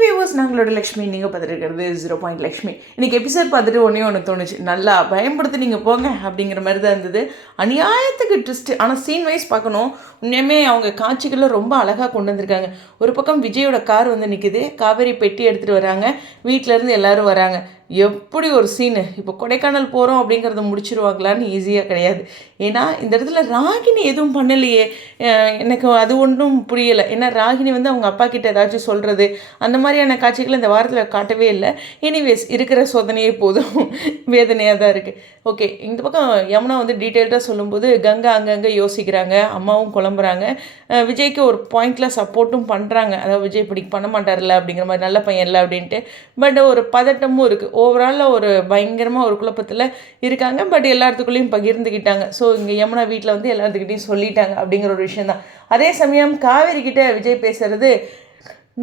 Viewers, நாங்களோட Lakshmi. நீங்கள் பார்த்துருக்கிறது 0 லக்ஷ்மி. இன்றைக்கி episode பார்த்துட்டு ஒன்று தோணுச்சு, நல்லா பயன்படுத்தி நீங்கள் போங்க அப்படிங்கிற மாதிரி தான் இருந்தது. அநியாயத்துக்கு ட்விஸ்ட்டு. ஆனால் சீன் வைஸ் பார்க்கணும், உண்மையுமே அவங்க காட்சிகளில் ரொம்ப அழகாக கொண்டு வந்திருக்காங்க. ஒரு பக்கம் விஜயோட கார் வந்து நிற்குது, காவேரி பெட்டி எடுத்துகிட்டு வராங்க, வீட்டிலேருந்து எல்லோரும் வராங்க. எப்படி ஒரு சீனு! இப்போ கொடைக்கானல் போகிறோம் அப்படிங்கிறத முடிச்சிருவாங்களான்னு ஈஸியாக கிடையாது. ஏன்னா இந்த இடத்துல ராகினி எதுவும் பண்ணலையே, எனக்கு அது ஒன்றும் புரியலை. ஏன்னா ராகினி வந்து அவங்க அப்பா கிட்ட ஏதாச்சும் சொல்கிறது, அந்த மாதிரியான காட்சிகள் இந்த வாரத்தில் காட்டவே இல்லை. எனிவேஸ், இருக்கிற சோதனையே போதும், வேதனையாக தான் இருக்குது. ஓகே, இந்த பக்கம் யமுனா வந்து டீட்டெயில்டாக சொல்லும்போது கங்கா அங்கங்கே யோசிக்கிறாங்க, அம்மாவும் குழம்புறாங்க. விஜய்க்கு ஒரு பாயிண்டில் சப்போர்ட்டும் பண்ணுறாங்க, அதாவது விஜய் இப்படி பண்ண மாட்டார்ல அப்படிங்கிற மாதிரி, நல்ல பையன் இல்லை அப்படின்ட்டு. பட் ஒரு பதட்டமும் இருக்குது. ஓவராலில் ஒரு பயங்கரமாக ஒரு குழப்பத்தில் இருக்காங்க. பட் எல்லாத்துக்குள்ளேயும் பகிர்ந்துக்கிட்டாங்க. ஸோ இங்கே யமுனா வீட்டில் வந்து எல்லாத்துக்கிட்டையும் சொல்லிட்டாங்க அப்படிங்கிற ஒரு விஷயந்தான். அதே சமயம் காவேரி கிட்ட விஜய் பேசுகிறது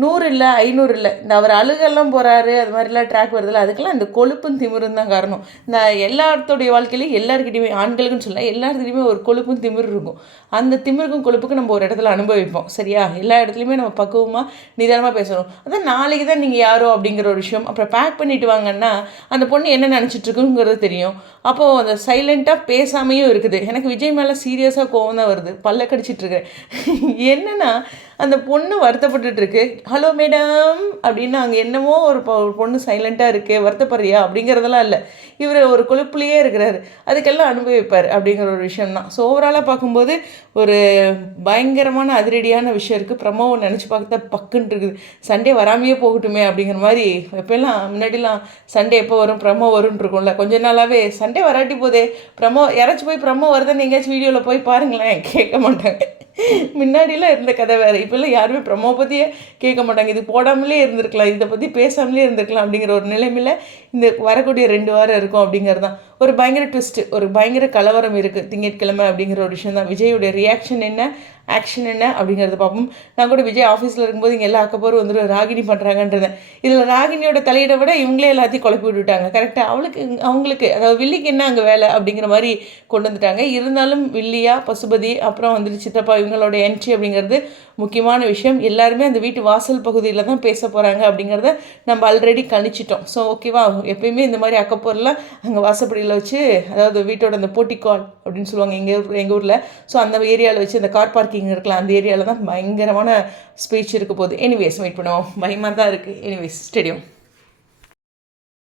100 இல்லை 500 இல்லை, இந்த அவர் அழுகெல்லாம் போகிறாரு, அது மாதிரிலாம் ட்ராக் வருதில்ல, அதுக்கெல்லாம் இந்த கொழுப்பும் திமிரும் தான் காரணம். இந்த எல்லாத்தோடைய வாழ்க்கையிலையும் எல்லாருக்கிட்டையுமே, ஆண்களுக்குன்னு சொல்ல எல்லாருக்கிட்டையுமே ஒரு கொழுப்பும் திமிர் இருக்கும். அந்த திமிருக்கும் கொழுப்புக்கும் நம்ம ஒரு இடத்துல அனுபவிப்போம், சரியா? எல்லா இடத்துலையுமே நம்ம பக்குவமாக நிதானமாக பேசணும். அதான் நாளைக்கு தான் நீங்கள் யாரோ அப்படிங்கிற ஒரு விஷயம். அப்புறம் பேக் பண்ணிட்டு வாங்கன்னா அந்த பொண்ணு என்ன நினச்சிட்ருக்குங்கிறது தெரியும். அப்போது அந்த சைலண்ட்டாக பேசாமையும் இருக்குது. எனக்கு விஜய் மேலே சீரியஸாக கோவம் தான் வருது, பல்ல கடிச்சிட்ருக்கேன். என்னென்னா அந்த பொண்ணு வருத்தப்பட்டுருக்கு, ஹலோ மேடம் அப்படின்னு. அங்கே என்னமோ ஒரு பொண்ணு சைலண்ட்டாக இருக்குது, வருத்தப்படுறியா அப்படிங்கிறதெல்லாம் இல்லை. இவர் ஒரு கொழுப்புலேயே இருக்கிறாரு, அதுக்கெல்லாம் அனுபவிப்பார் அப்படிங்கிற ஒரு விஷயம்தான். ஸோ ஓவராலாக பார்க்கும்போது ஒரு பயங்கரமான அதிரடியான விஷயம் இருக்குது. ப்ரமோவை நினச்சி பார்த்தா பக்குன்னு இருக்குது. சண்டே வராமையே போகட்டுமே அப்படிங்கிற மாதிரி. எப்போல்லாம் முன்னாடிலாம் சண்டே எப்போ வரும், ப்ரமோ வரும்னு இருக்கும்ல, கொஞ்ச நாளாகவே சண்டே வராட்டி போதே ப்ரமோ, யாராச்சும் போய் ப்ரமோ வருதுன்னு எங்கேயாச்சும் வீடியோவில் போய் பாருங்களேன், கேட்க மாட்டாங்க. முன்னாடிலாம் இருந்த கதை வேறு, இப்போல்லாம் யாருமே ப்ரமோ பற்றியே கேட்க மாட்டாங்க. இது போடாமலே இருந்திருக்கலாம், இதை பற்றி பேசாமலே இருந்திருக்கலாம் அப்படிங்கிற ஒரு நிலைமையில் இந்த வரக்கூடிய 2 வாரம் இருக்கும் அப்படிங்கிறது தான். ஒரு பயங்கர ட்விஸ்ட்டு, ஒரு பயங்கர கலவரம் இருக்குது திங்கட்கிழமை அப்படிங்கிற ஒரு விஷயம் தான். விஜயோடைய ரியாக்ஷன் என்ன, ஆக்ஷன் என்ன அப்படிங்கிறத பார்ப்போம். நான் கூட விஜய் ஆஃபீஸில் இருக்கும்போது இங்கே எல்லா அக்கப்போரும் வந்துட்டு ராகினி பண்ணுறாங்கன்றதேன். இதில் ராகினியோட தலையிட விட இவங்களே எல்லாத்தையும் குழப்பி விட்டுட்டாங்க. கரெக்டாக அவங்களுக்கு அதாவது வில்லிக்கு என்ன அங்கே வேலை அப்படிங்கிற மாதிரி கொண்டு வந்துட்டாங்க. இருந்தாலும் வில்லியா, பசுபதி, அப்புறம் வந்துட்டு சித்தப்பா, இவங்களோட என்ட்ரி அப்படிங்கிறது முக்கியமான விஷயம். எல்லாருமே அந்த வீட்டு வாசல் பகுதியில் தான் பேச போகிறாங்க அப்படிங்கிறத நம்ம ஆல்ரெடி கணிச்சிட்டோம். ஸோ ஓகேவா, எப்பயுமே இந்த மாதிரி அக்கப்போரெலாம் அங்கே வாசப்படியில் வச்சு, அதாவது வீட்டோட அந்த போட்டிக்கால் அப்படின்னு சொல்லுவாங்க எங்கள் ஊரில். ஸோ அந்த ஏரியாவில் வச்சு அந்த கார் பார்க்கிங் இருக்கலாம், அந்த ஏரியாவில் தான் பயங்கரமான ஸ்பீச் இருக்க போகுது. எனிவேஸ் வெயிட் பண்ணுவோம், பயமாக தான் இருக்குது. Anyways stadium.